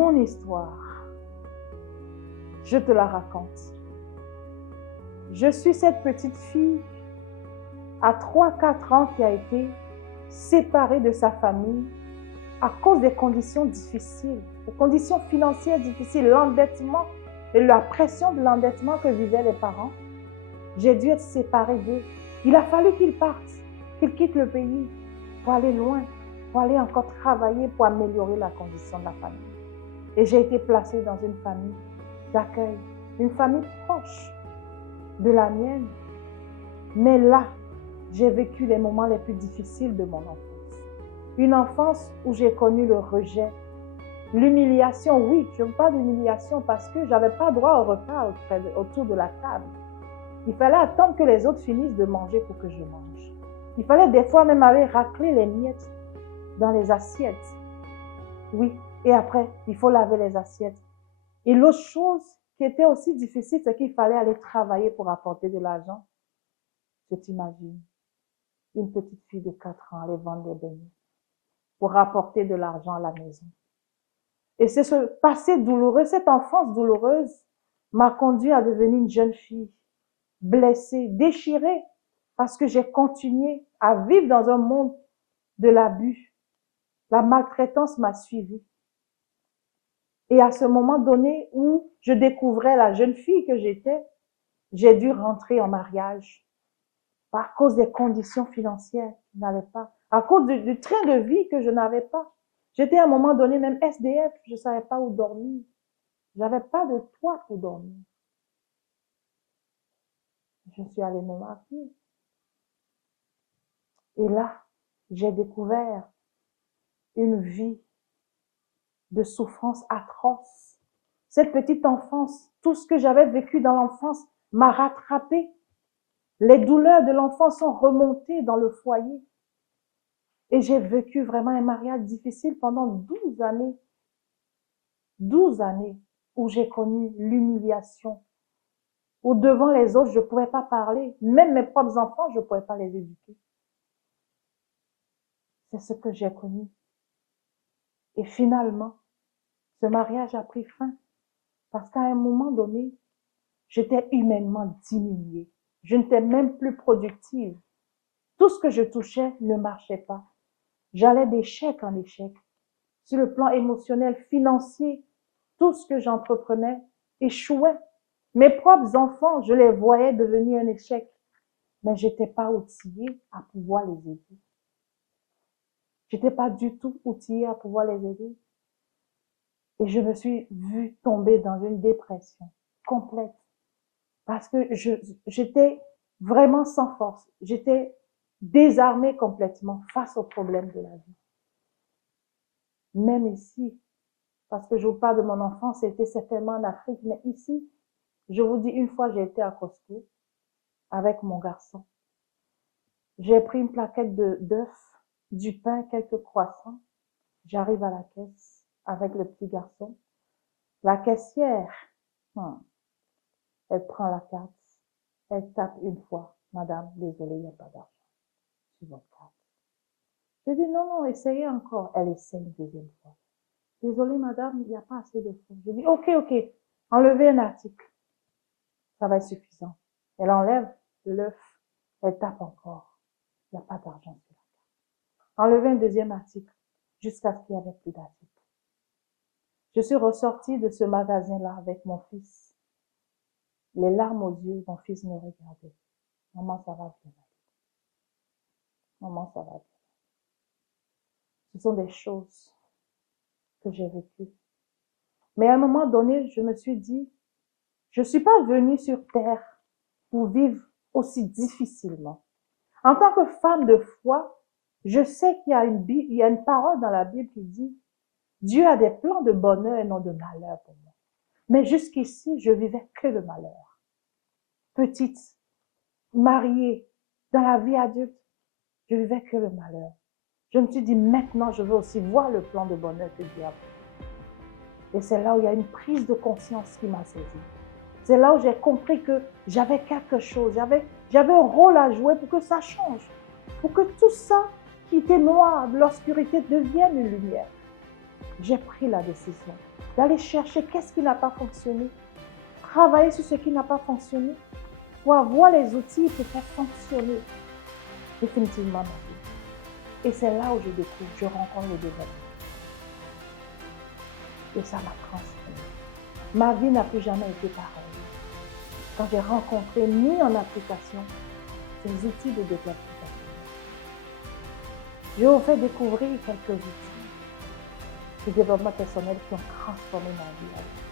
Mon histoire, je te la raconte. Je suis cette petite fille à 3-4 ans qui a été séparée de sa famille à cause des conditions difficiles, des conditions financières difficiles, l'endettement et la pression de l'endettement que vivaient les parents. J'ai dû être séparée d'eux. Il a fallu qu'ils partent, qu'ils quittent le pays pour aller loin, pour aller encore travailler pour améliorer la condition de la famille. Et j'ai été placée dans une famille d'accueil, une famille proche de la mienne. Mais là, j'ai vécu les moments les plus difficiles de mon enfance. Une enfance où j'ai connu le rejet, l'humiliation. Oui, je me parle d'humiliation parce que je n'avais pas droit au repas autour de la table. Il fallait attendre que les autres finissent de manger pour que je mange. Il fallait des fois même aller racler les miettes dans les assiettes. Oui, et après, il faut laver les assiettes. Et l'autre chose qui était aussi difficile, c'est qu'il fallait aller travailler pour apporter de l'argent. Je t'imagine, une petite fille de 4 ans aller vendre des beignets pour rapporter de l'argent à la maison. Et c'est ce passé douloureux, cette enfance douloureuse m'a conduit à devenir une jeune fille blessée, déchirée, parce que j'ai continué à vivre dans un monde de l'abus. La maltraitance m'a suivie. Et à ce moment donné où je découvrais la jeune fille que j'étais, j'ai dû rentrer en mariage à cause des conditions financières que je n'avais pas, à cause du train de vie que je n'avais pas. J'étais à un moment donné même SDF, je ne savais pas où dormir. Je n'avais pas de toit pour dormir. Je suis allée me marier. Et là, j'ai découvert une vie de souffrance atroce. Cette petite enfance, tout ce que j'avais vécu dans l'enfance m'a rattrapée. Les douleurs de l'enfance sont remontées dans le foyer. Et j'ai vécu vraiment un mariage difficile pendant 12 années. 12 années où j'ai connu l'humiliation. Où devant les autres, je ne pouvais pas parler. Même mes propres enfants, je ne pouvais pas les éduquer. C'est ce que j'ai connu. Et finalement, ce mariage a pris fin. Parce qu'à un moment donné, j'étais humainement diminuée. Je n'étais même plus productive. Tout ce que je touchais ne marchait pas. J'allais d'échec en échec. Sur le plan émotionnel, financier, tout ce que j'entreprenais échouait. Mes propres enfants, je les voyais devenir un échec. Mais je n'étais pas outillée à pouvoir les aider. Je n'étais pas du tout outillée à pouvoir les aider. Et je me suis vue tomber dans une dépression complète. Parce que j'étais vraiment sans force. J'étais désarmée complètement face aux problèmes de la vie. Même ici, parce que je vous parle de mon enfance, c'était certainement en Afrique, mais ici, je vous dis, une fois j'ai été à Costco avec mon garçon. J'ai pris une plaquette d'œufs, du pain, quelques croissants. J'arrive à la caisse avec le petit garçon. La caissière, elle prend la carte, elle tape une fois. Madame, désolée, il n'y a pas d'argent sur votre carte. Je dis non, essayez encore. Elle essaie une deuxième fois. Désolée, madame, il n'y a pas assez de fonds. Je dis ok, enlevez un article. Ça va être suffisant. Elle enlève l'œuf, elle tape encore. Il n'y a pas d'argent sur la carte. Enlevez un deuxième article jusqu'à ce qu'il n'y avait plus d'article. Je suis ressortie de ce magasin-là avec mon fils. Les larmes aux yeux, mon fils me regardait. Maman, ça va bien. Maman, ça va bien. Ce sont des choses que j'ai vécues. Mais à un moment donné, je me suis dit, je ne suis pas venue sur terre pour vivre aussi difficilement. En tant que femme de foi, je sais qu'il y a une parole dans la Bible qui dit, Dieu a des plans de bonheur et non de malheur pour moi. Mais jusqu'ici, je vivais que le malheur. Petite, mariée, dans la vie adulte, je vivais que le malheur. Je me suis dit, maintenant, je veux aussi voir le plan de bonheur que Dieu a pour moi. Et c'est là où il y a une prise de conscience qui m'a saisie. C'est là où j'ai compris que j'avais quelque chose, j'avais un rôle à jouer pour que ça change, pour que tout ça qui était noir, de l'obscurité, devienne une lumière. J'ai pris la décision d'aller chercher qu'est-ce qui n'a pas fonctionné, travailler sur ce qui n'a pas fonctionné, pour avoir les outils pour faire fonctionner définitivement ma vie. Et c'est là où je découvre, je rencontre le développement. Et ça m'a transformée. Ma vie n'a plus jamais été pareille. Quand j'ai rencontré, mis en application ces outils de développement personnel. Je vous fais découvrir quelques outils de développement personnel qui ont transformé ma vie.